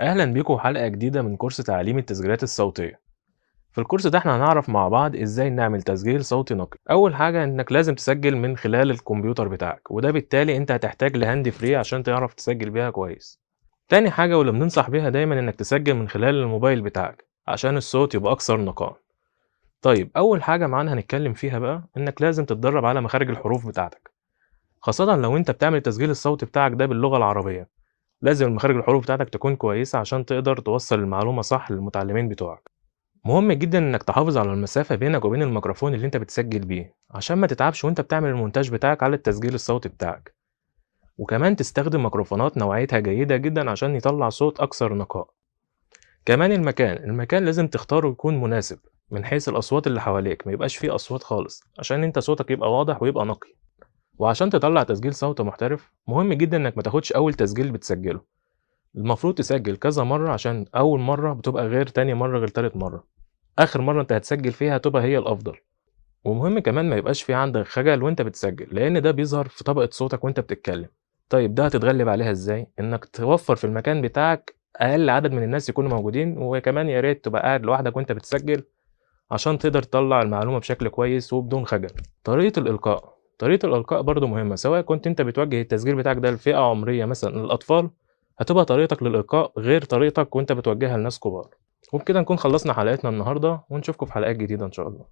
أهلا بيكم حلقة جديدة من كورس تعليم التسجيلات الصوتية. في الكورس ده احنا هنعرف مع بعض ازاي نعمل تسجيل صوتي نقي. أول حاجة انك لازم تسجل من خلال الكمبيوتر بتاعك، وده بالتالي انت هتحتاج لهاند فري عشان تعرف تسجل بيها كويس. تاني حاجة واللي بننصح بيها دايما انك تسجل من خلال الموبايل بتاعك عشان الصوت يبقى أكثر نقاء. طيب أول حاجة معانا هنتكلم فيها بقى انك لازم تتدرب على مخارج الحروف بتاعتك، خاصة لو انت بتعمل التسجيل الصوتي بتاعك ده باللغة العربية. لازم مخارج الحروف بتاعتك تكون كويسة عشان تقدر توصّل المعلومة صح للمتعلمين بتوعك. مهم جدًا إنك تحافظ على المسافة بينك وبين الميكروفون اللي أنت بتسجّل بيه، عشان ما تتعبش وأنت بتعمل المونتاج بتاعك على التسجيل الصوتي بتاعك. وكمان تستخدم ميكروفونات نوعيتها جيدة جدًا عشان يطلّع صوت أكثر نقاء. كمان المكان لازم تختاره يكون مناسب من حيث الأصوات اللي حواليك، ما يبقاش فيه أصوات خالص، عشان أنت صوتك يبقى واضح ويبقى نقي. وعشان تطلّع تسجيل صوتي محترف، مهم جدًا إنك ما تاخدش أول تسجيل بتسجّله. المفروض تسجّل كذا مرّة عشان أول مرّة بتبقى غير تاني مرّة غير تالت مرّة، آخر مرّة أنت هتسجّل فيها هتبقى هي الأفضل. ومهم كمان ما يبقاش في عندك خجل وأنت بتسجّل، لإن ده بيظهر في طبقة صوتك وأنت بتتكلّم. طيب ده هتتغلّب عليها إزاي؟ إنّك توفّر في المكان بتاعك أقل عدد من الناس يكونوا موجودين، وكمان يا ريت تبقى قاعد لوحدك وأنت بتسجّل عشان تقدر تطلّع المعلومة بشكل كويس وبدون خجل. طريقة الإلقاء برضه مهمة، سواء كنت أنت بتوجّه التسجيل بتاعك ده لفئة عمرية مثلًا الأطفال، هتبقى طريقتك للإلقاء غير طريقتك وأنت بتوجّهها لناس كبار. وبكده نكون خلّصنا حلقتنا النهارده، ونشوفكم في حلقات جديدة إن شاء الله.